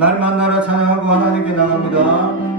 날 만나러 찬양하고 하나님께 나갑니다.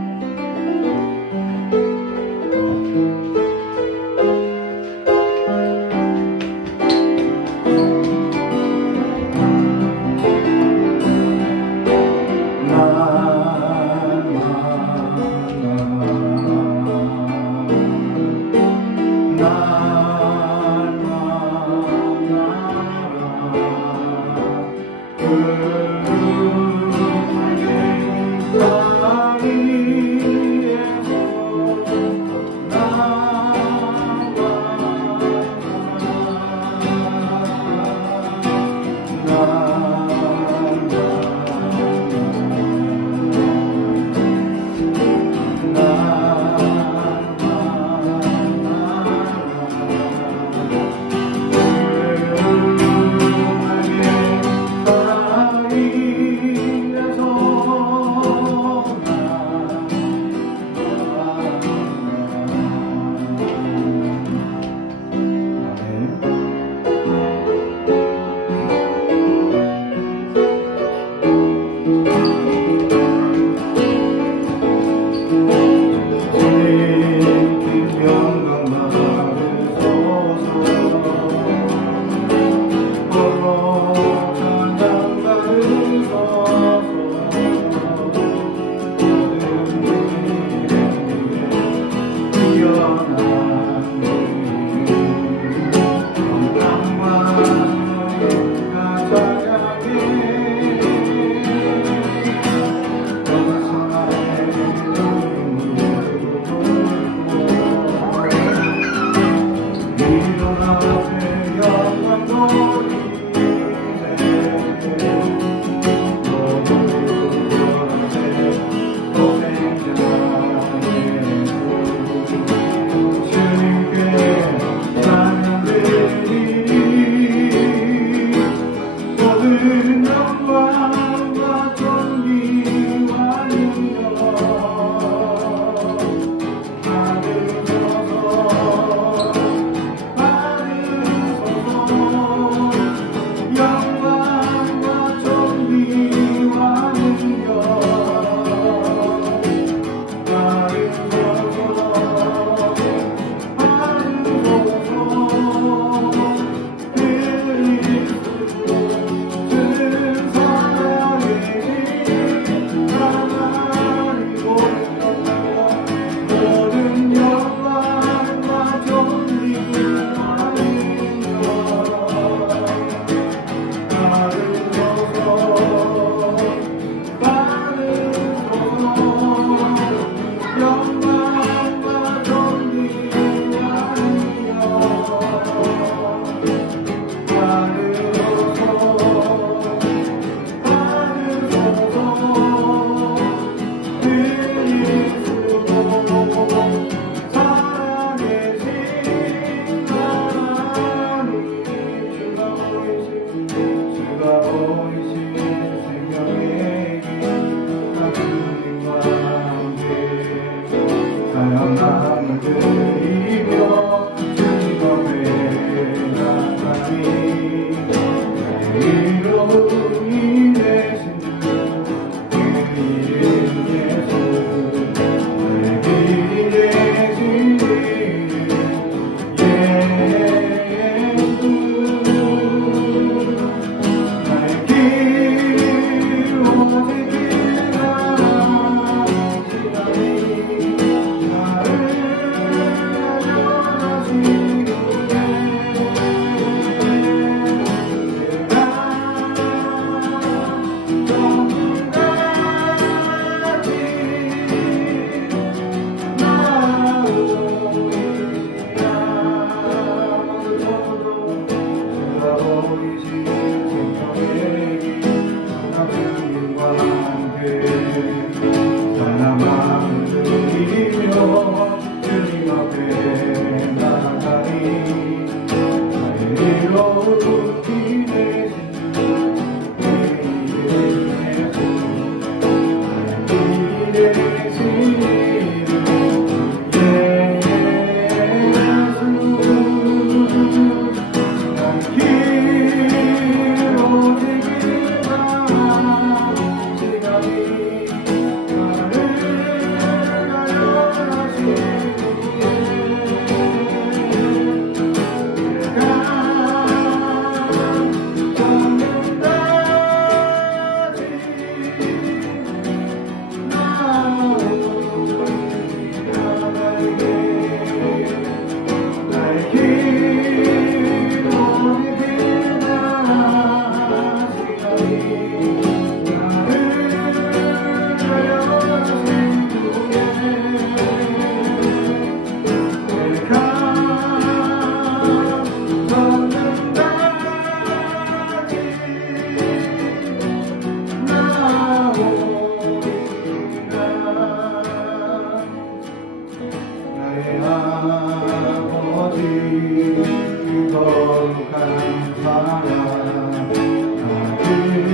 거룩한 사랑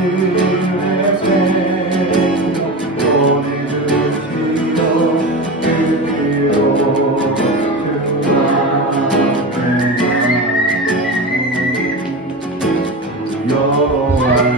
아들의 생명 보내주시어 그리로 등락되나 여호와의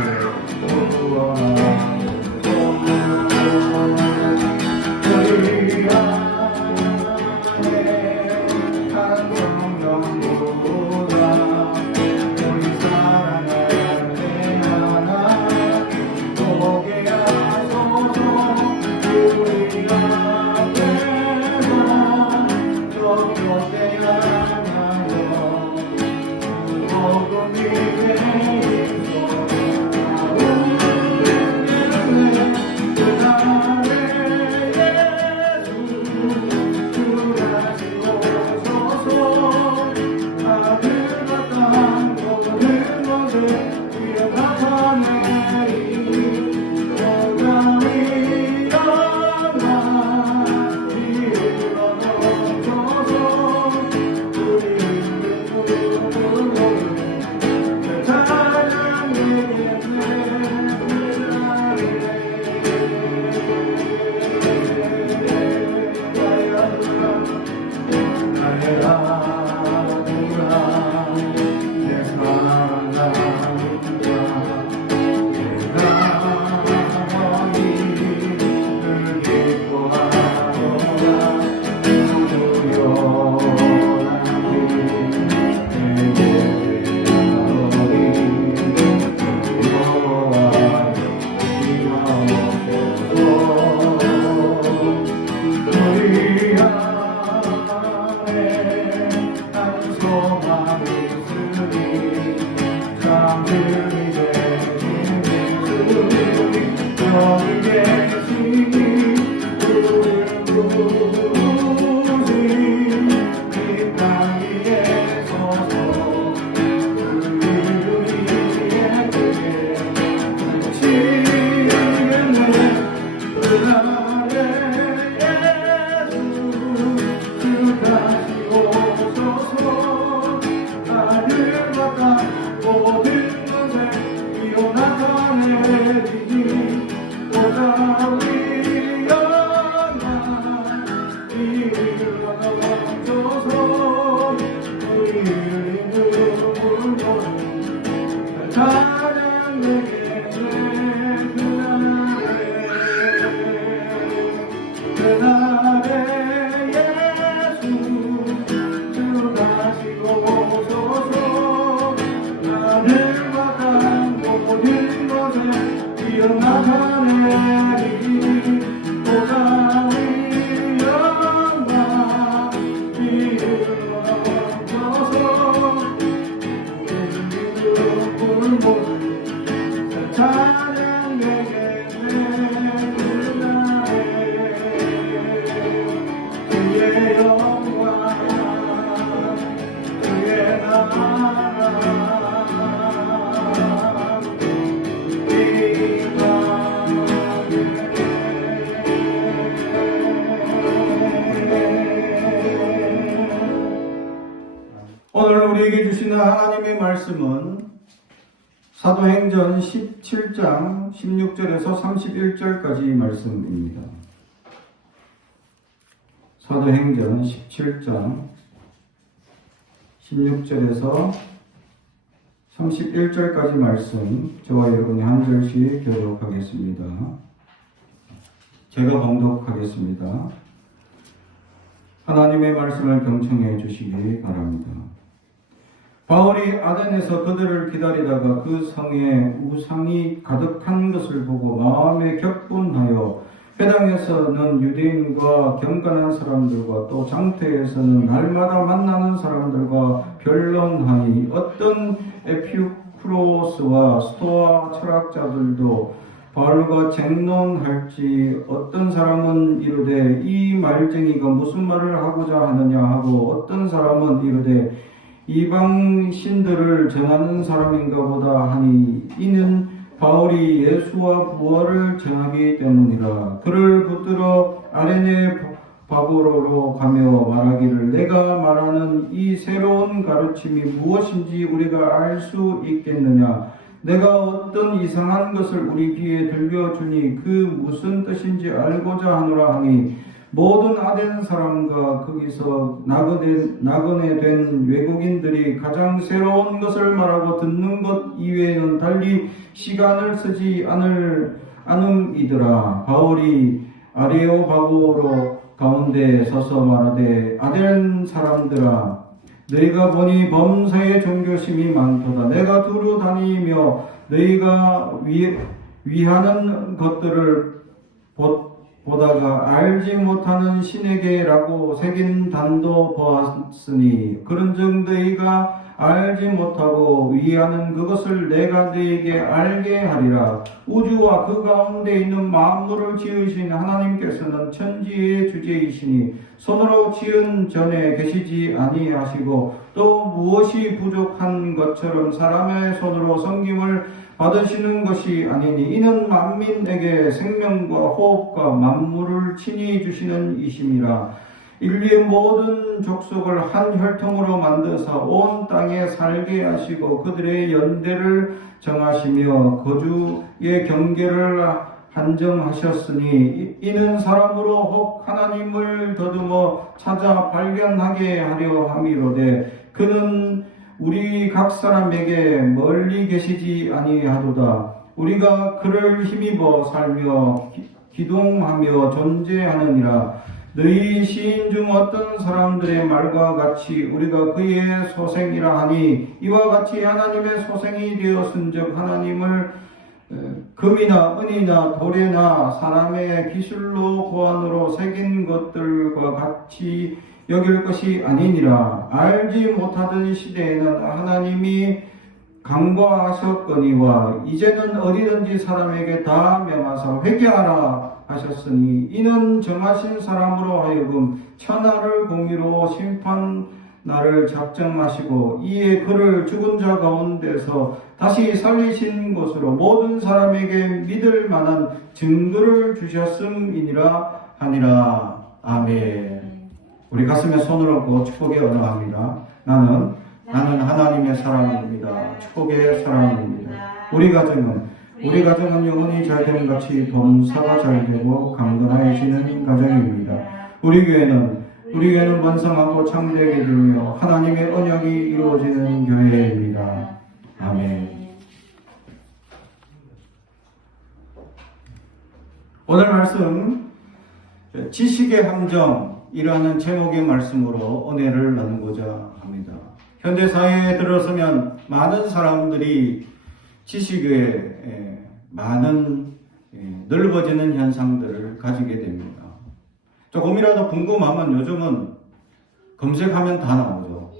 오늘 우리에게 주시는 하나님의 말씀은 사도행전 17장 16절에서 31절까지 말씀입니다. 사도행전 17장 16절에서 31절까지 말씀 저와 여러분이 한 절씩 교독하겠습니다. 제가 봉독하겠습니다. 하나님의 말씀을 경청해 주시기 바랍니다. 바울이 아덴에서 그들을 기다리다가 그 성에 우상이 가득한 것을 보고 마음에 격분하여 회당에서는 유대인과 경건한 사람들과 또 장터에서는 날마다 만나는 사람들과 변론하니 어떤 에피쿠로스와 스토아 철학자들도 바울과 쟁론할지 어떤 사람은 이르되 이 말쟁이가 무슨 말을 하고자 하느냐 하고 어떤 사람은 이르되 이방 신들을 전하는 사람인가 보다 하니 이는 바울이 예수와 부활을 전하기 때문이라. 그를 붙들어 아레네 바보로로 가며 말하기를 내가 말하는 이 새로운 가르침이 무엇인지 우리가 알 수 있겠느냐. 내가 어떤 이상한 것을 우리 귀에 들려주니 그 무슨 뜻인지 알고자 하노라 하니 모든 아덴 사람과 거기서 나그네 된 외국인들이 가장 새로운 것을 말하고 듣는 것 이외에는 달리 시간을 쓰지 않음이더라. 바울이 아레오바고로 가운데 서서 말하되 아덴 사람들아 너희가 보니 범사에 종교심이 많도다. 내가 두루 다니며 너희가 위하는 것들을 보다가 알지 못하는 신에게라고 새긴 단도 보았으니 그런즉 너희가 알지 못하고 위하는 그것을 내가 너희에게 알게 하리라. 우주와 그 가운데 있는 만물을 지으신 하나님께서는 천지의 주제이시니 손으로 지은 전에 계시지 아니하시고 또 무엇이 부족한 것처럼 사람의 손으로 섬김을 받으시는 것이 아니니 이는 만민에게 생명과 호흡과 만물을 친히 주시는 이심이라. 인류의 모든 족속을 한 혈통으로 만드사 온 땅에 살게 하시고 그들의 연대를 정하시며 거주의 경계를 한정하셨으니 이는 사람으로 혹 하나님을 더듬어 찾아 발견하게 하려 함이로되 그는 우리 각 사람에게 멀리 계시지 아니하도다. 우리가 그를 힘입어 살며 기동하며 존재하느니라. 너희 시인 중 어떤 사람들의 말과 같이 우리가 그의 소생이라 하니 이와 같이 하나님의 소생이 되었은즉 하나님을 금이나 은이나 돌에나 사람의 기술로 고안으로 새긴 것들과 같이 여길 것이 아니니라. 알지 못하던 시대에는 하나님이 강과하셨거니와 이제는 어디든지 사람에게 다 명하사 회개하라 하셨으니 이는 정하신 사람으로 하여금 천하를 공의로 심판날을 작정하시고 이에 그를 죽은 자 가운데서 다시 살리신 것으로 모든 사람에게 믿을 만한 증거를 주셨음이니라 하니라. 아멘. 우리 가슴에 손을 얹고 축복의 언어합니다. 나는 하나님의 사랑입니다. 축복의 사랑입니다. 우리 가정은 영혼이 잘 되는 같이 범사가 잘 되고 강건해지는 가정입니다. 우리 교회는 번성하고 창대하게 되며 하나님의 언약이 이루어지는 교회입니다. 아멘. 오늘 말씀 지식의 함정이라는 제목의 말씀으로 은혜를 나누고자 합니다. 현대 사회에 들어서면 많은 사람들이 지식에 많은 넓어지는 현상들을 가지게 됩니다. 조금이라도 궁금하면 요즘은 검색하면 다 나오죠.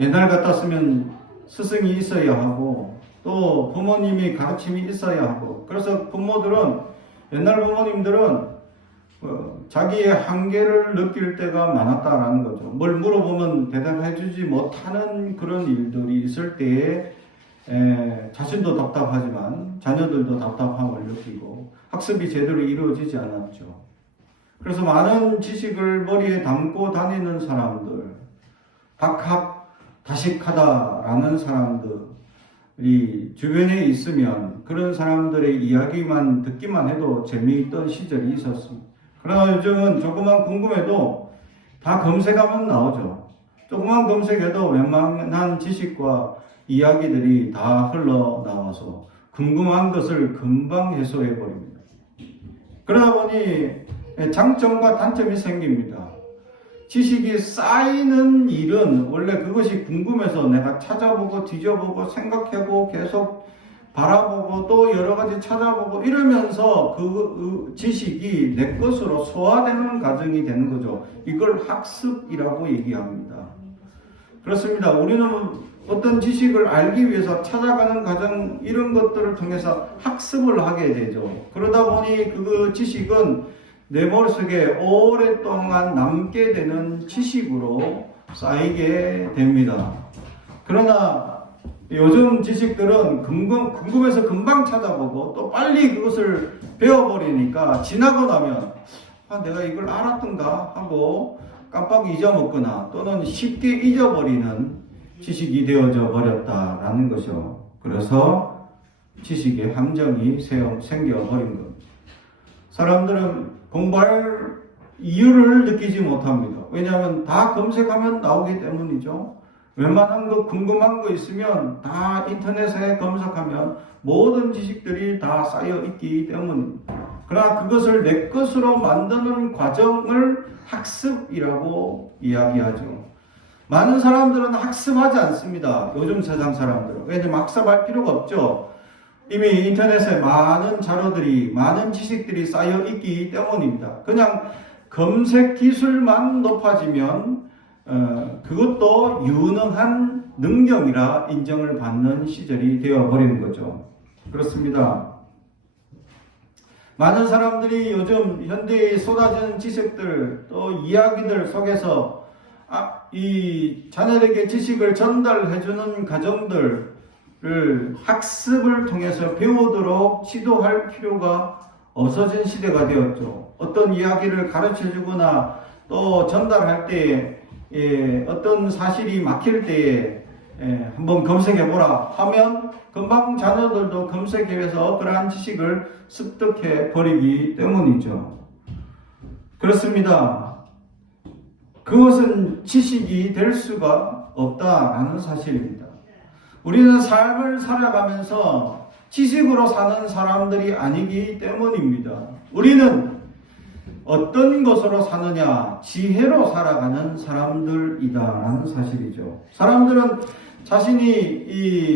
옛날 같았으면 스승이 있어야 하고 또 부모님이 가르침이 있어야 하고 그래서 옛날 부모님들은 자기의 한계를 느낄 때가 많았다라는 거죠. 뭘 물어보면 대답해 주지 못하는 그런 일들이 있을 때에 자신도 답답하지만 자녀들도 답답함을 느끼고 학습이 제대로 이루어지지 않았죠. 그래서 많은 지식을 머리에 담고 다니는 사람들, 다식하다라는 사람들이 주변에 있으면 그런 사람들의 이야기만 듣기만 해도 재미있던 시절이 있었습니다. 그러나 요즘은 조금만 궁금해도 다 검색하면 나오죠. 조금만 검색해도 웬만한 지식과 이야기들이 다 흘러나와서 궁금한 것을 금방 해소해버립니다. 그러다 보니 장점과 단점이 생깁니다. 지식이 쌓이는 일은 원래 그것이 궁금해서 내가 찾아보고 뒤져보고 생각해보고 계속 바라보고 또 여러 가지 찾아보고 이러면서 그 지식이 내 것으로 소화되는 과정이 되는 거죠. 이걸 학습이라고 얘기합니다. 그렇습니다. 우리는 어떤 지식을 알기 위해서 찾아가는 과정 이런 것들을 통해서 학습을 하게 되죠. 그러다 보니 그 지식은 내 머릿속에 오랫동안 남게 되는 지식으로 쌓이게 됩니다. 그러나 요즘 지식들은 궁금해서 금방 찾아보고 또 빨리 그것을 배워버리니까 지나고 나면 내가 이걸 알았던가 하고 깜빡 잊어먹거나 또는 쉽게 잊어버리는 지식이 되어져 버렸다라는 것이죠. 그래서 지식의 함정이 생겨버린 것. 사람들은 공부할 이유를 느끼지 못합니다. 왜냐하면 다 검색하면 나오기 때문이죠. 웬만한 거 궁금한 거 있으면 다 인터넷에 검색하면 모든 지식들이 다 쌓여 있기 때문입니다. 그러나 그것을 내 것으로 만드는 과정을 학습이라고 이야기하죠. 많은 사람들은 학습하지 않습니다. 요즘 세상 사람들은. 왜냐하면 학습할 필요가 없죠. 이미 인터넷에 많은 자료들이, 많은 지식들이 쌓여 있기 때문입니다. 그냥 검색 기술만 높아지면 그것도 유능한 능력이라 인정을 받는 시절이 되어버리는 거죠. 그렇습니다. 많은 사람들이 요즘 현대에 쏟아지는 지식들 또 이야기들 속에서 이 자녀에게 지식을 전달해주는 과정들을 학습을 통해서 배우도록 지도할 필요가 없어진 시대가 되었죠. 어떤 이야기를 가르쳐주거나 또 전달할 때에 어떤 사실이 막힐 때에 한번 검색해보라 하면 금방 자녀들도 검색해서 그러한 지식을 습득해 버리기 때문이죠. 그렇습니다. 그것은 지식이 될 수가 없다라는 사실입니다. 우리는 삶을 살아가면서 지식으로 사는 사람들이 아니기 때문입니다. 우리는 어떤 것으로 사느냐? 지혜로 살아가는 사람들이다라는 사실이죠. 사람들은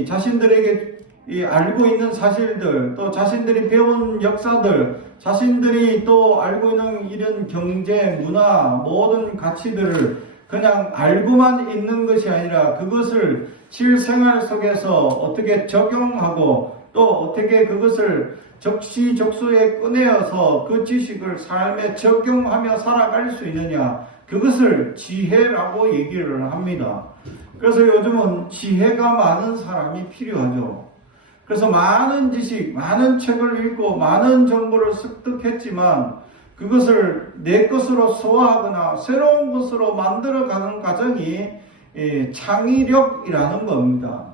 자신들에게 알고 있는 사실들, 또 자신들이 배운 역사들, 자신들이 또 알고 있는 이런 경제, 문화, 모든 가치들을 그냥 알고만 있는 것이 아니라 그것을 실생활 속에서 어떻게 적용하고 또 어떻게 그것을 적시적소에 꺼내어서 그 지식을 삶에 적용하며 살아갈 수 있느냐, 그것을 지혜라고 얘기를 합니다. 그래서 요즘은 지혜가 많은 사람이 필요하죠. 그래서 많은 지식, 많은 책을 읽고 많은 정보를 습득했지만 그것을 내 것으로 소화하거나 새로운 것으로 만들어가는 과정이 창의력이라는 겁니다.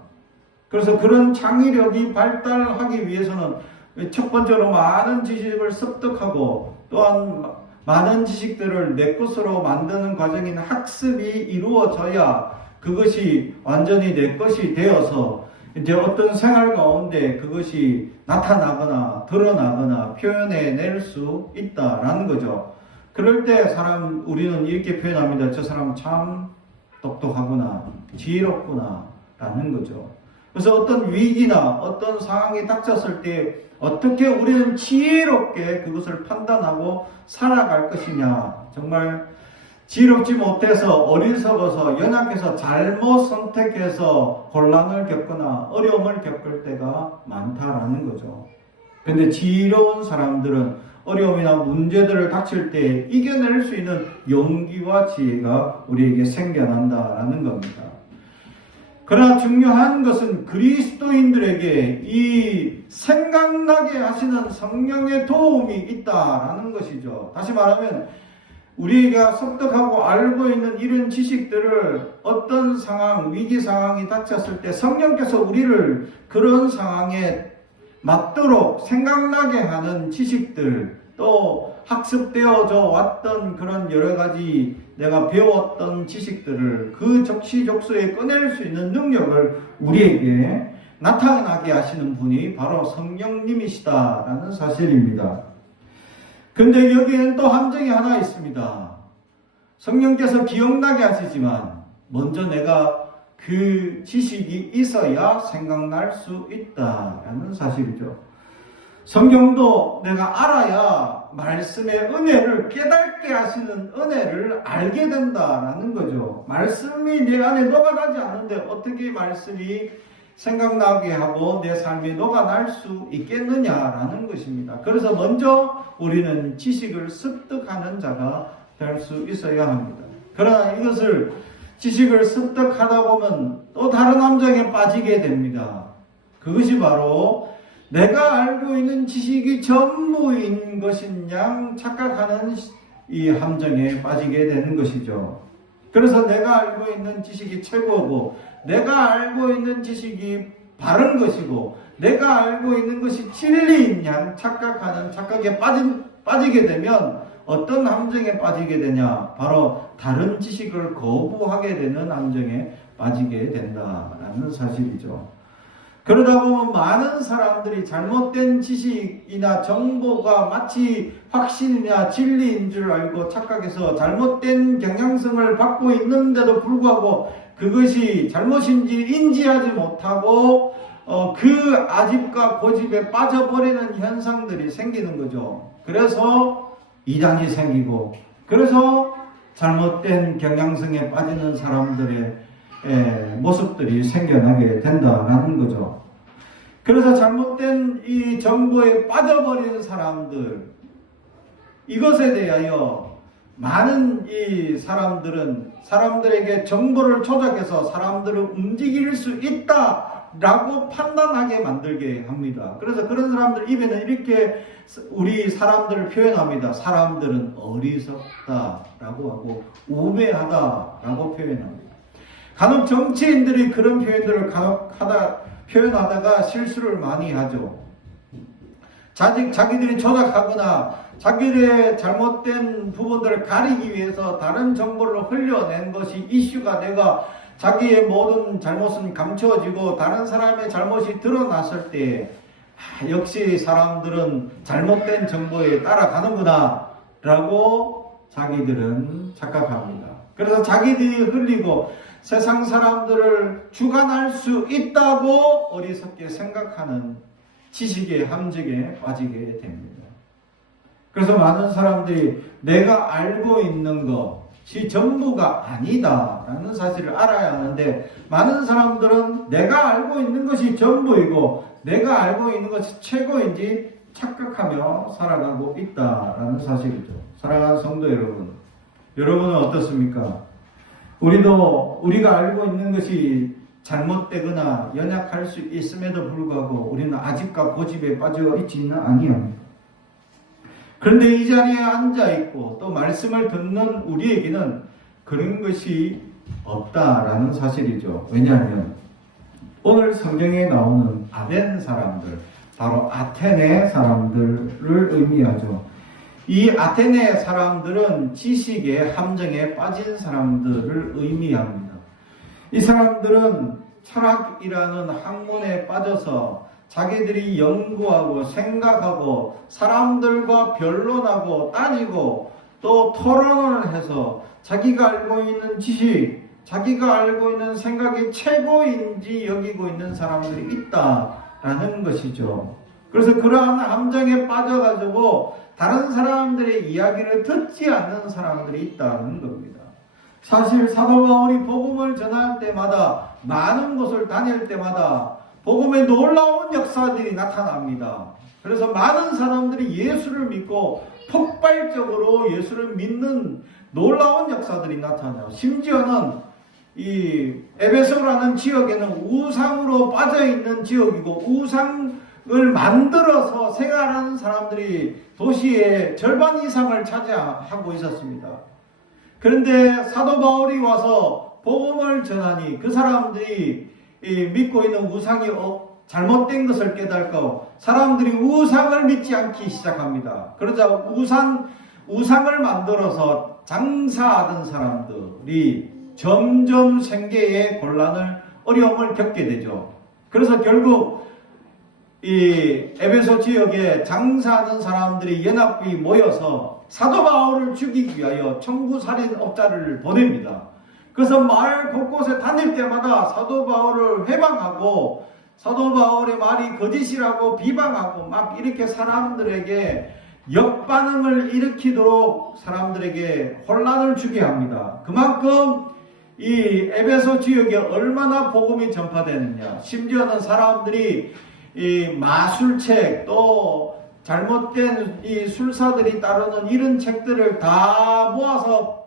그래서 그런 창의력이 발달하기 위해서는 첫 번째로 많은 지식을 습득하고 또한 많은 지식들을 내 것으로 만드는 과정인 학습이 이루어져야 그것이 완전히 내 것이 되어서 이제 어떤 생활 가운데 그것이 나타나거나 드러나거나 표현해낼 수 있다라는 거죠. 그럴 때 우리는 이렇게 표현합니다. 저 사람 참 똑똑하구나, 지혜롭구나 라는 거죠. 그래서 어떤 위기나 어떤 상황이 닥쳤을 때 어떻게 우리는 지혜롭게 그것을 판단하고 살아갈 것이냐. 정말 지혜롭지 못해서 어리석어서 연약해서 잘못 선택해서 곤란을 겪거나 어려움을 겪을 때가 많다라는 거죠. 근데 지혜로운 사람들은 어려움이나 문제들을 닥칠 때 이겨낼 수 있는 용기와 지혜가 우리에게 생겨난다라는 겁니다. 그러나 중요한 것은 그리스도인들에게 이 생각나게 하시는 성령의 도움이 있다라는 것이죠. 다시 말하면 우리가 습득하고 알고 있는 이런 지식들을 어떤 상황, 위기 상황이 닥쳤을 때 성령께서 우리를 그런 상황에 맞도록 생각나게 하는 지식들, 또 학습되어져 왔던 그런 여러 가지 내가 배웠던 지식들을 그 적시적소에 꺼낼 수 있는 능력을 우리에게 나타나게 하시는 분이 바로 성령님이시다라는 사실입니다. 근데 여기에는 또 함정이 하나 있습니다. 성령께서 기억나게 하시지만 먼저 내가 그 지식이 있어야 생각날 수 있다라는 사실이죠. 성경도 내가 알아야 말씀의 은혜를 깨닫게 하시는 은혜를 알게 된다라는 거죠. 말씀이 내 안에 녹아나지 않는데 어떻게 말씀이 생각나게 하고 내 삶에 녹아날 수 있겠느냐라는 것입니다. 그래서 먼저 우리는 지식을 습득하는 자가 될 수 있어야 합니다. 그러나 이것을 지식을 습득하다 보면 또 다른 함정에 빠지게 됩니다. 그것이 바로 내가 알고 있는 지식이 전부인 것인 양 착각하는 이 함정에 빠지게 되는 것이죠. 그래서 내가 알고 있는 지식이 최고고, 내가 알고 있는 지식이 바른 것이고, 내가 알고 있는 것이 진리인 양 착각하는 착각에 빠지게 되면 어떤 함정에 빠지게 되냐? 바로 다른 지식을 거부하게 되는 함정에 빠지게 된다라는 사실이죠. 그러다 보면 많은 사람들이 잘못된 지식이나 정보가 마치 확신이나 진리인 줄 알고 착각해서 잘못된 경향성을 갖고 있는데도 불구하고 그것이 잘못인지 인지하지 못하고 그 아집과 고집에 빠져버리는 현상들이 생기는 거죠. 그래서 이단이 생기고, 그래서 잘못된 경향성에 빠지는 사람들의 모습들이 생겨나게 된다는 거죠. 그래서 잘못된 이 정보에 빠져버리는 사람들, 이것에 대하여 많은 이 사람들은 사람들에게 정보를 조작해서 사람들을 움직일 수 있다라고 판단하게 만들게 합니다. 그래서 그런 사람들 입에는 이렇게 우리 사람들을 표현합니다. 사람들은 어리석다라고 하고 우매하다라고 표현합니다. 간혹 정치인들이 그런 표현들을 표현하다가 실수를 많이 하죠. 자기들이 조작하거나 자기들의 잘못된 부분들을 가리기 위해서 다른 정보를 흘려낸 것이 이슈가 되고 자기의 모든 잘못은 감춰지고 다른 사람의 잘못이 드러났을 때 역시 사람들은 잘못된 정보에 따라가는구나 라고 자기들은 착각합니다. 그래서 자기들이 흘리고 세상 사람들을 주관할 수 있다고 어리석게 생각하는 지식의 함정에 빠지게 됩니다. 그래서 많은 사람들이 내가 알고 있는 것이 전부가 아니다라는 사실을 알아야 하는데, 많은 사람들은 내가 알고 있는 것이 전부이고 내가 알고 있는 것이 최고인지 착각하며 살아가고 있다라는 사실이죠. 사랑하는 성도 여러분, 여러분은 어떻습니까? 우리가 알고 있는 것이 잘못되거나 연약할 수 있음에도 불구하고 우리는 아집과 고집에 빠져 있지는 아니합니다. 그런데 이 자리에 앉아있고 또 말씀을 듣는 우리에게는 그런 것이 없다라는 사실이죠. 왜냐하면 오늘 성경에 나오는 아덴 사람들, 바로 아테네 사람들을 의미하죠. 이 아테네 사람들은 지식의 함정에 빠진 사람들을 의미합니다. 이 사람들은 철학이라는 학문에 빠져서 자기들이 연구하고 생각하고 사람들과 변론하고 따지고 또 토론을 해서 자기가 알고 있는 지식, 자기가 알고 있는 생각이 최고인지 여기고 있는 사람들이 있다라는 것이죠. 그래서 그러한 함정에 빠져가지고 다른 사람들의 이야기를 듣지 않는 사람들이 있다는 겁니다. 사실 사도 바울이 복음을 전할 때마다, 많은 곳을 다닐 때마다 복음의 놀라운 역사들이 나타납니다. 그래서 많은 사람들이 예수를 믿고 폭발적으로 예수를 믿는 놀라운 역사들이 나타나요. 심지어는 이 에베소라는 지역에는 우상으로 빠져있는 지역이고 우상을 만들어서 생활하는 사람들이 도시의 절반 이상을 차지하고 있었습니다. 그런데 사도 바울이 와서 복음을 전하니 그 사람들이 믿고 있는 우상이 잘못된 것을 깨닫고 사람들이 우상을 믿지 않기 시작합니다. 그러자 우상을 만들어서 장사하던 사람들이 점점 생계의 곤란을, 어려움을 겪게 되죠. 그래서 결국 이 에베소 지역에 장사하는 사람들이 연합이 모여서 사도 바울을 죽이기 위하여 청부살인업자를 보냅니다. 그래서 마을 곳곳에 다닐 때마다 사도 바울을 회방하고 사도 바울의 말이 거짓이라고 비방하고 막 이렇게 사람들에게 역반응을 일으키도록 사람들에게 혼란을 주게 합니다. 그만큼 이 에베소 지역에 얼마나 복음이 전파되느냐. 심지어는 사람들이 이 마술책, 또 잘못된 이 술사들이 따르는 이런 책들을 다 모아서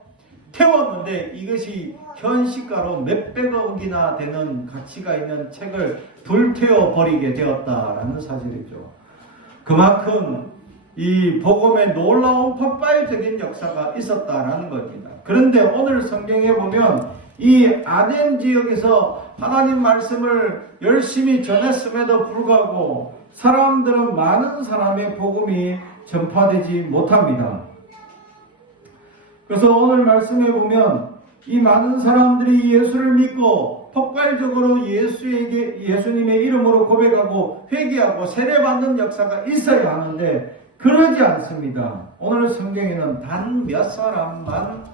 태웠는데 이것이 현시가로 몇백억이나 되는 가치가 있는 책을 불태워 버리게 되었다라는 사실이죠. 그만큼 이 복음의 놀라운 폭발적인 역사가 있었다라는 겁니다. 그런데 오늘 성경에 보면 이 아덴 지역에서 하나님 말씀을 열심히 전했음에도 불구하고 사람들은 많은 사람의 복음이 전파되지 못합니다. 그래서 오늘 말씀에 보면 이 많은 사람들이 예수를 믿고 폭발적으로 예수님의 이름으로 고백하고 회개하고 세례받는 역사가 있어야 하는데 그러지 않습니다. 오늘 성경에는 단 몇 사람만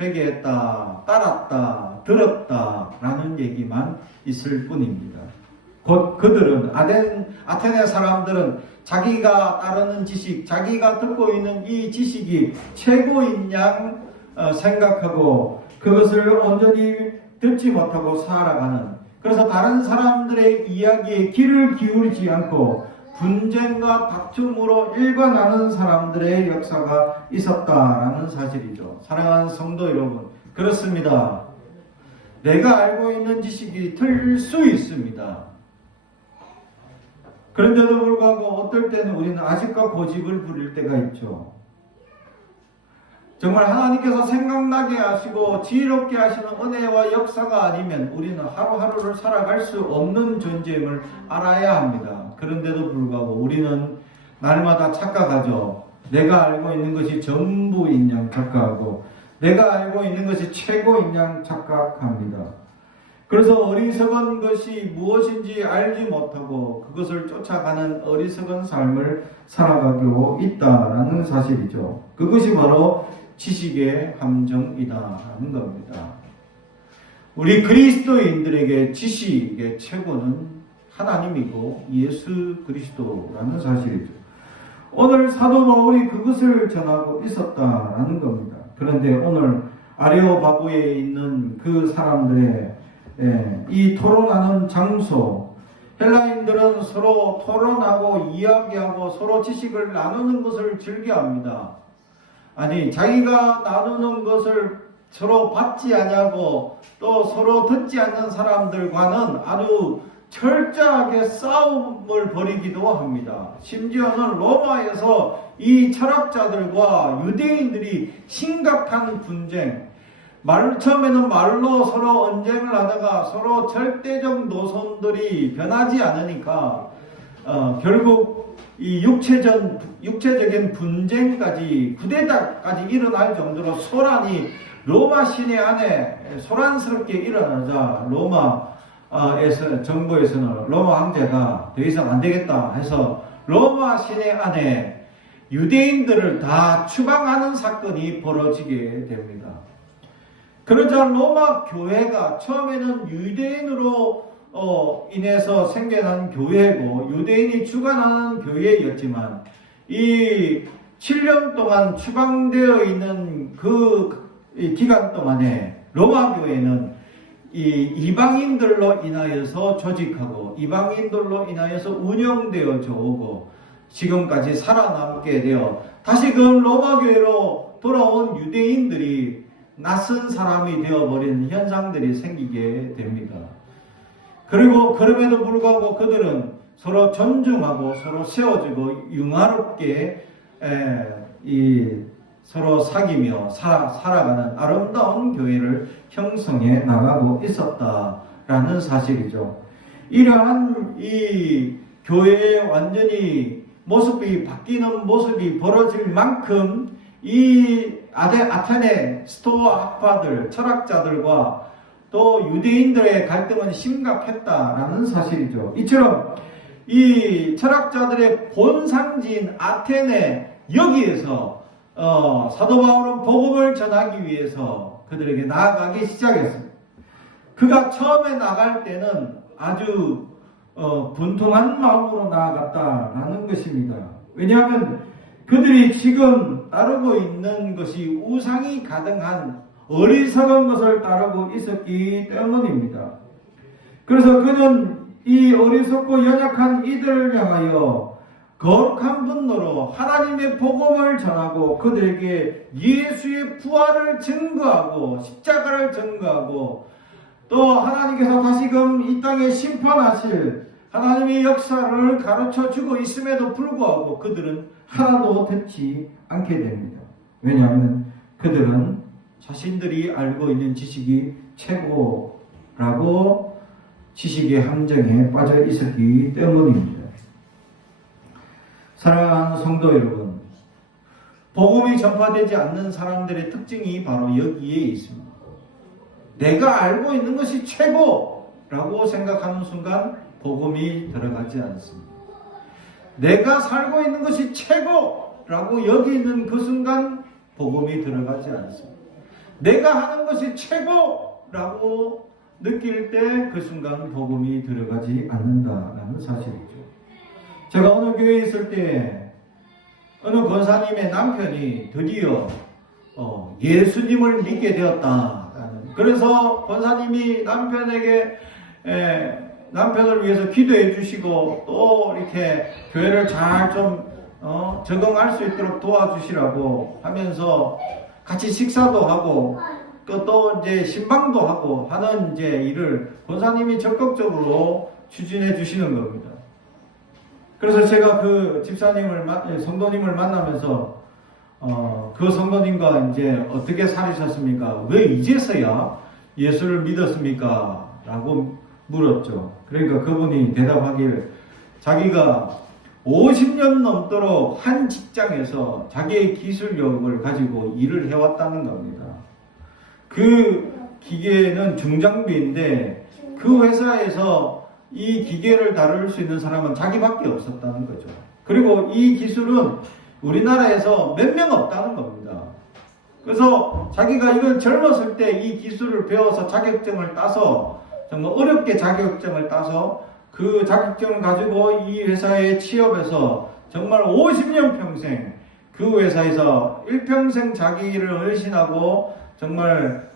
회개했다, 따랐다, 들었다 라는 얘기만 있을 뿐입니다. 곧 그들은 아테네 사람들은 자기가 따르는 지식, 자기가 듣고 있는 이 지식이 최고인 양 생각하고 그것을 온전히 듣지 못하고 살아가는, 그래서 다른 사람들의 이야기에 귀를 기울이지 않고 분쟁과 다툼으로 일관하는 사람들의 역사가 있었다라는 사실이죠. 사랑하는 성도 여러분, 그렇습니다. 내가 알고 있는 지식이 틀릴 수 있습니다. 그런데도 불구하고 어떨 때는 우리는 아직과 고집을 부릴 때가 있죠. 정말 하나님께서 생각나게 하시고 지혜롭게 하시는 은혜와 역사가 아니면 우리는 하루하루를 살아갈 수 없는 존재임을 알아야 합니다. 그런데도 불구하고 우리는 날마다 착각하죠. 내가 알고 있는 것이 전부인 양 착각하고 내가 알고 있는 것이 최고인 양 착각합니다. 그래서 어리석은 것이 무엇인지 알지 못하고 그것을 쫓아가는 어리석은 삶을 살아가고 있다라는 사실이죠. 그것이 바로 지식의 함정이다라는 겁니다. 우리 그리스도인들에게 지식의 최고는 하나님이고 예수 그리스도라는 사실이죠. 오늘 사도 바울이 그것을 전하고 있었다라는 겁니다. 그런데 오늘 아레오바고에 있는 그 사람들의 이 토론하는 장소, 헬라인들은 서로 토론하고 이야기하고 서로 지식을 나누는 것을 즐겨합니다. 아니, 자기가 나누는 것을 서로 받지 않냐고 또 서로 듣지 않는 사람들과는 아주 철저하게 싸움을 벌이기도 합니다. 심지어는 로마에서 이 철학자들과 유대인들이 심각한 분쟁, 처음에는 말로 서로 언쟁을 하다가 서로 절대적 노선들이 변하지 않으니까 결국 이 육체적인 분쟁까지 쿠데타까지 일어날 정도로 소란이 로마 시내 안에 소란스럽게 일어나자 로마에서 정부에서는 로마 황제가 더 이상 안 되겠다 해서 로마 시내 안에 유대인들을 다 추방하는 사건이 벌어지게 됩니다. 그러자 로마 교회가 처음에는 유대인으로 인해서 생겨난 교회고 유대인이 주관하는 교회였지만 이 7년 동안 추방되어 있는 그 기간 동안에 로마 교회는 이 이방인들로 인하여서 조직하고 이방인들로 인하여서 운영되어져 오고 지금까지 살아남게 되어 다시 그 로마 교회로 돌아온 유대인들이 낯선 사람이 되어버리는 현상들이 생기게 됩니다. 그리고 그럼에도 불구하고 그들은 서로 존중하고 서로 세워주고 융화롭게 서로 사귀며 살아가는 아름다운 교회를 형성해 나가고 있었다라는 사실이죠. 이러한 이 교회의 완전히 모습이 바뀌는 모습이 벌어질 만큼 이 아테네 스토아 학파들, 철학자들과 또 유대인들의 갈등은 심각했다라는 사실이죠. 이처럼 이 철학자들의 본상지인 아테네 여기에서 사도 바울은 복음을 전하기 위해서 그들에게 나아가기 시작했습니다. 그가 처음에 나갈 때는 아주 분통한 마음으로 나아갔다라는 것입니다. 왜냐하면 그들이 지금 따르고 있는 것이 우상이 가득한 어리석은 것을 따르고 있었기 때문입니다. 그래서 그는 이 어리석고 연약한 이들을 향하여 거룩한 분노로 하나님의 복음을 전하고 그들에게 예수의 부활을 증거하고 십자가를 증거하고 또 하나님께서 다시금 이 땅에 심판하실 하나님의 역사를 가르쳐 주고 있음에도 불구하고 그들은 하나도 듣지 않게 됩니다. 왜냐하면 그들은 자신들이 알고 있는 지식이 최고라고 지식의 함정에 빠져 있었기 때문입니다. 사랑하는 성도 여러분, 복음이 전파되지 않는 사람들의 특징이 바로 여기에 있습니다. 내가 알고 있는 것이 최고라고 생각하는 순간 복음이 들어가지 않습니다. 내가 살고 있는 것이 최고라고 여기는 그 순간 복음이 들어가지 않습니다. 내가 하는 것이 최고라고 느낄 때 그 순간 복음이 들어가지 않는다라는 사실이죠. 제가 어느 교회에 있을 때 어느 권사님의 남편이 드디어 예수님을 믿게 되었다라는, 그래서 권사님이 남편을 위해서 기도해 주시고 또 이렇게 교회를 잘 좀 적응할 수 있도록 도와주시라고 하면서 같이 식사도 하고 또 이제 신방도 하고 하는 이제 일을 권사님이 적극적으로 추진해 주시는 겁니다. 그래서 제가 그 성도님을 만나면서 그 성도님과 이제 어떻게 살으셨습니까? 왜 이제서야 예수를 믿었습니까? 라고 물었죠. 그러니까 그분이 대답하길, 자기가 50년 넘도록 한 직장에서 자기의 기술력을 가지고 일을 해왔다는 겁니다. 그 기계는 중장비인데 그 회사에서 이 기계를 다룰 수 있는 사람은 자기밖에 없었다는 거죠. 그리고 이 기술은 우리나라에서 몇 명 없다는 겁니다. 그래서 자기가 이걸 젊었을 때 이 기술을 배워서 자격증을 따서, 정말 어렵게 자격증을 따서 그 자격증을 가지고 이 회사에 취업해서 정말 50년 평생 그 회사에서 일평생 자기를 헌신하고 정말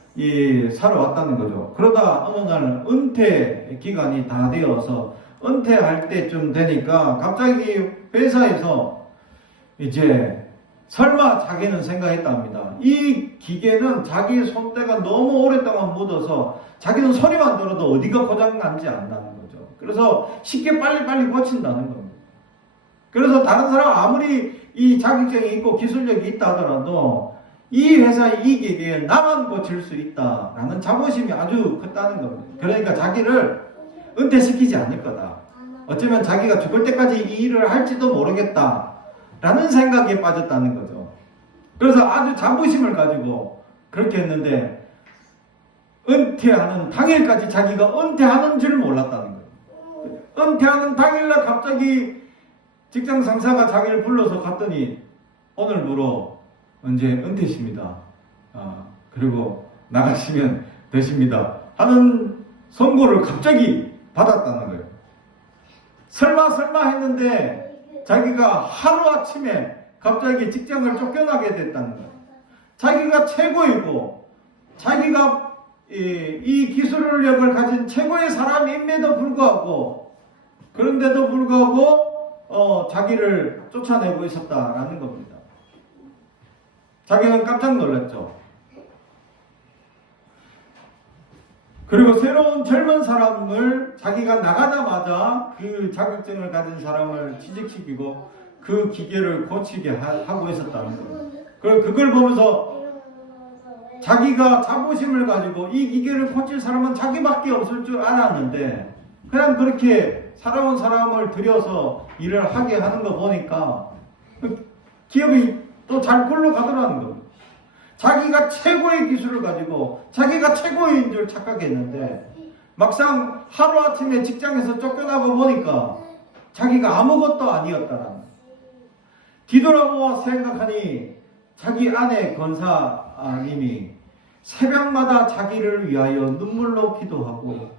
살아왔다는 거죠. 그러다 어느 날 은퇴 기간이 다 되어서 은퇴할 때쯤 되니까 갑자기 회사에서 이제 설마 자기는 생각했답니다. 이 기계는 자기 손때가 너무 오랫동안 묻어서 자기는 소리만 들어도 어디가 고장난지 안다는 거죠. 그래서 쉽게 빨리빨리 고친다는 겁니다. 그래서 다른 사람 아무리 이 자격증이 있고 기술력이 있다 하더라도 이 회사의 이 기계에 나만 고칠 수 있다라는 자부심이 아주 컸다는 겁니다. 그러니까 자기를 은퇴시키지 않을 거다. 어쩌면 자기가 죽을 때까지 이 일을 할지도 모르겠다라는 생각에 빠졌다는 거죠. 그래서 아주 자부심을 가지고 그렇게 했는데 은퇴하는 당일까지 자기가 은퇴하는 줄 몰랐다는 거예요. 은퇴하는 당일날 갑자기 직장 상사가 자기를 불러서 갔더니 오늘부로 이제 은퇴십니다. 그리고 나가시면 되십니다. 하는 선고를 갑자기 받았다는 거예요. 설마 했는데 자기가 하루아침에 갑자기 직장을 쫓겨나게 됐다는 거예요. 자기가 최고이고 자기가 이 기술력을 가진 최고의 사람임에도 불구하고, 그런데도 불구하고 자기를 쫓아내고 있었다라는 겁니다. 자기는 깜짝 놀랐죠. 그리고 새로운 젊은 사람을 자기가 나가자마자 그 자격증을 가진 사람을 취직시키고 그 기계를 고치게 하고 있었다는 겁니다. 그걸 보면서 자기가 자부심을 가지고 이 기계를 고칠 사람은 자기밖에 없을 줄 알았는데 그냥 그렇게 살아온 사람을 들여서 일을 하게 하는 거 보니까 기업이 또 잘 굴러가더라는 겁니다. 자기가 최고의 기술을 가지고 자기가 최고인 줄 착각했는데 막상 하루아침에 직장에서 쫓겨나고 보니까 자기가 아무것도 아니었다라는 거예요. 뒤돌아보아 생각하니 자기 아내 권사님이 새벽마다 자기를 위하여 눈물로 기도하고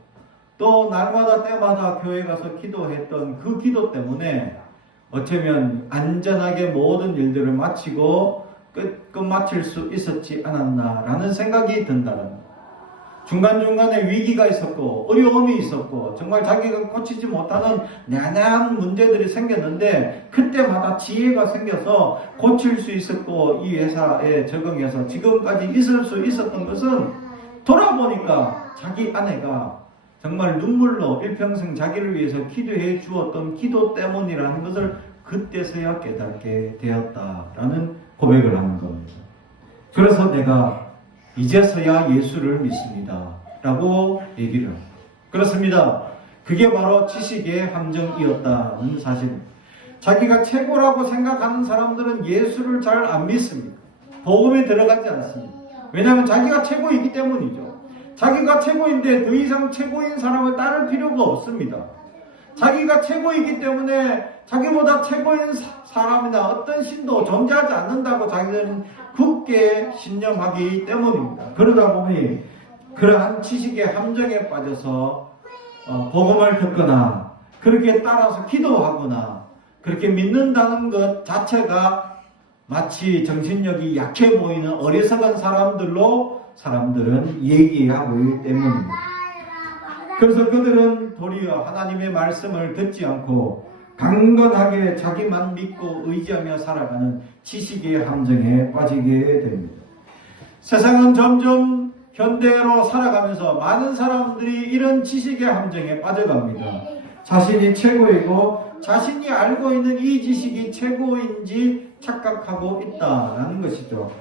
또 날마다 때마다 교회 가서 기도했던 그 기도 때문에 어쩌면 안전하게 모든 일들을 마치고 끝마칠 수 있었지 않았나라는 생각이 든다는 거예요. 중간중간에 위기가 있었고 어려움이 있었고 정말 자기가 고치지 못하는 나나한 문제들이 생겼는데 그때마다 지혜가 생겨서 고칠 수 있었고 이 회사에 적응해서 지금까지 있을 수 있었던 것은 돌아보니까 자기 아내가 정말 눈물로 일평생 자기를 위해서 기도해 주었던 기도 때문이라는 것을 그때서야 깨닫게 되었다라는 고백을 하는 겁니다. 그래서 내가 이제서야 예수를 믿습니다 라고 얘기를 합니다. 그렇습니다. 그게 바로 지식의 함정이었다는 사실입니다. 자기가 최고라고 생각하는 사람들은 예수를 잘 안 믿습니다. 복음에 들어가지 않습니다. 왜냐하면 자기가 최고이기 때문이죠. 자기가 최고인데 더 이상 최고인 사람을 따를 필요가 없습니다. 자기가 최고이기 때문에 자기보다 최고인 사람이나 어떤 신도 존재하지 않는다고 자기들은 굳게 신념하기 때문입니다. 그러다 보니 그러한 지식의 함정에 빠져서 복음을 듣거나 그렇게 따라서 기도하거나 그렇게 믿는다는 것 자체가 마치 정신력이 약해 보이는 어리석은 사람들로 사람들은 얘기하고 있기 때문입니다. 그래서 그들은 도리어 하나님의 말씀을 듣지 않고 강건하게 자기만 믿고 의지하며 살아가는 지식의 함정에 빠지게 됩니다. 세상은 점점 현대로 살아가면서 많은 사람들이 이런 지식의 함정에 빠져갑니다. 자신이 최고이고 자신이 알고 있는 이 지식이 최고인지 착각하고 있다라는 것이죠.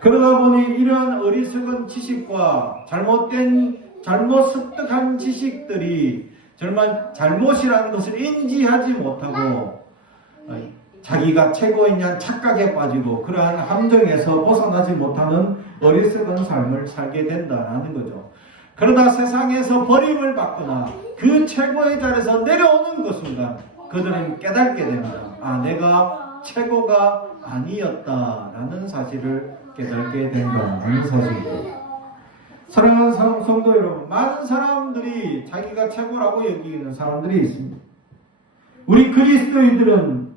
그러다 보니 이러한 어리석은 지식과 잘못 습득한 지식들이 정말 잘못이라는 것을 인지하지 못하고 자기가 최고이냐 착각에 빠지고 그러한 함정에서 벗어나지 못하는 어리석은 삶을 살게 된다는 거죠. 그러다 세상에서 버림을 받거나 그 최고의 자리에서 내려오는 그 순간 그들은 깨닫게 됩니다. 내가 최고가 아니었다라는 사실을 깨닫게 된다는 사실이죠. 사랑하는 성도 여러분, 많은 사람들이 자기가 최고라고 여기는 사람들이 있습니다. 우리 그리스도인들은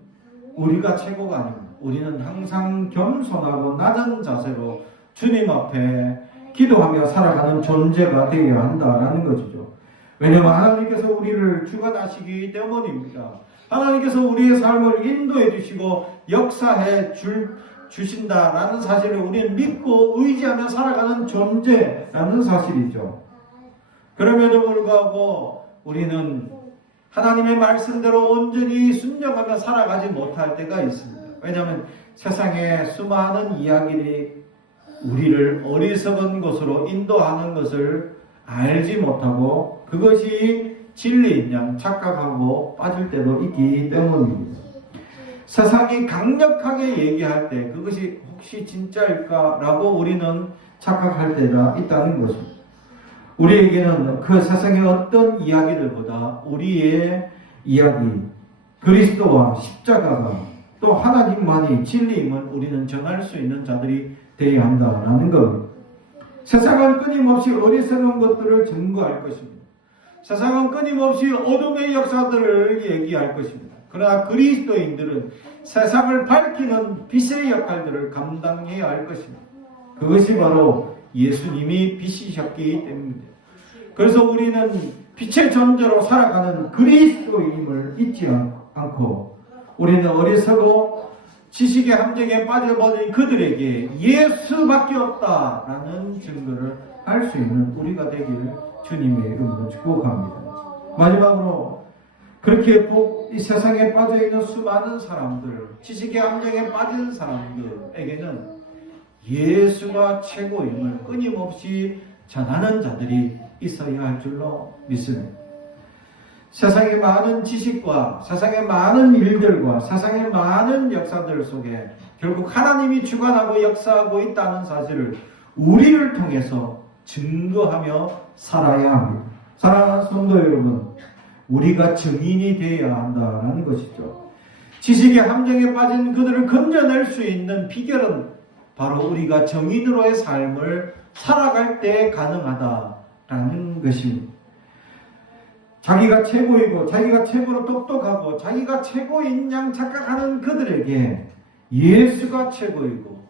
우리가 최고가 아닙니다. 우리는 항상 겸손하고 낮은 자세로 주님 앞에 기도하며 살아가는 존재가 되어야 한다라는 것이죠. 왜냐하면 하나님께서 우리를 주관하시기 때문입니다. 하나님께서 우리의 삶을 인도해 주시고 역사해 주신다라는 사실을 우리는 믿고 의지하며 살아가는 존재라는 사실이죠. 그럼에도 불구하고 우리는 하나님의 말씀대로 온전히 순종하며 살아가지 못할 때가 있습니다. 왜냐하면 세상에 수많은 이야기들이 우리를 어리석은 곳으로 인도하는 것을 알지 못하고 그것이 진리인 양 착각하고 빠질 때도 있기 때문입니다. 세상이 강력하게 얘기할 때 그것이 혹시 진짜일까라고 우리는 착각할 때가 있다는 것입니다. 우리에게는 그 세상의 어떤 이야기들보다 우리의 이야기, 그리스도와 십자가가 또 하나님만이 진리임을 우리는 전할 수 있는 자들이 되어야 한다는 겁니다. 세상은 끊임없이 어리석은 것들을 증거할 것입니다. 세상은 끊임없이 어둠의 역사들을 얘기할 것입니다. 그러나 그리스도인들은 세상을 밝히는 빛의 역할들을 감당해야 할 것입니다. 그것이 바로 예수님이 빛이셨기 때문입니다. 그래서 우리는 빛의 존재로 살아가는 그리스도임을 잊지 않고 우리는 어리석고 지식의 함정에 빠져버린 그들에게 예수밖에 없다라는 증거를 할 수 있는 우리가 되기를 주님의 이름으로 축복합니다. 마지막으로 그렇게 이 세상에 빠져있는 수많은 사람들, 지식의 함정에 빠진 사람들에게는 예수가 최고임을 끊임없이 전하는 자들이 있어야 할 줄로 믿습니다. 세상의 많은 지식과 세상의 많은 일들과 세상의 많은 역사들 속에 결국 하나님이 주관하고 역사하고 있다는 사실을 우리를 통해서 증거하며 살아야 합니다. 사랑하는 성도 여러분, 우리가 증인이 되어야 한다는 것이죠. 지식의 함정에 빠진 그들을 건져낼 수 있는 비결은 바로 우리가 정인으로의 삶을 살아갈 때 가능하다라는 것입니다. 자기가 최고이고 자기가 최고로 똑똑하고 자기가 최고인 양 착각하는 그들에게 예수가 최고이고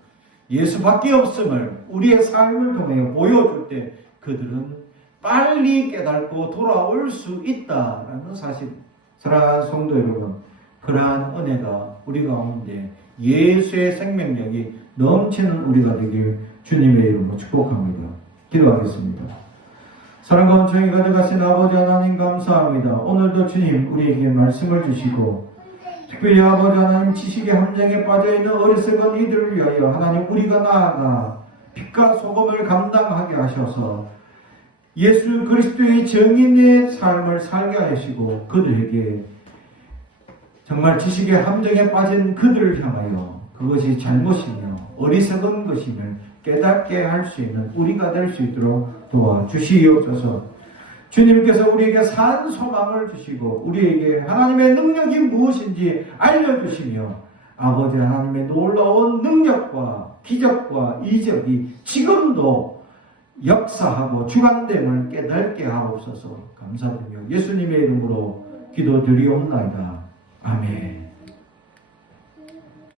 예수밖에 없음을 우리의 삶을 통해 보여줄 때 그들은 빨리 깨닫고 돌아올 수 있다라는 사실입니다. 사랑하는 성도 여러분, 그러한 은혜가 우리 가운데 예수의 생명력이 넘치는 우리가 되길 주님의 이름으로 축복합니다. 기도하겠습니다. 사랑과 온천히 가져가신 아버지 하나님 감사합니다. 오늘도 주님 우리에게 말씀을 주시고 특별히 아버지 하나님 지식의 함정에 빠져있는 어리석은 이들을 위하여 하나님 우리가 나아가 빛과 소금을 감당하게 하셔서 예수 그리스도의 정인의 삶을 살게 하시고 그들에게 정말 지식의 함정에 빠진 그들을 향하여 그것이 잘못이며 어리석은 것임을 깨닫게 할 수 있는 우리가 될 수 있도록 도와주시옵소서. 주님께서 우리에게 산 소망을 주시고 우리에게 하나님의 능력이 무엇인지 알려주시며 아버지 하나님의 놀라운 능력과 기적과 이적이 지금도 역사하고 주관됨을 깨닫게 하옵소서. 감사드리며 예수님의 이름으로 기도드리옵나이다. 아멘.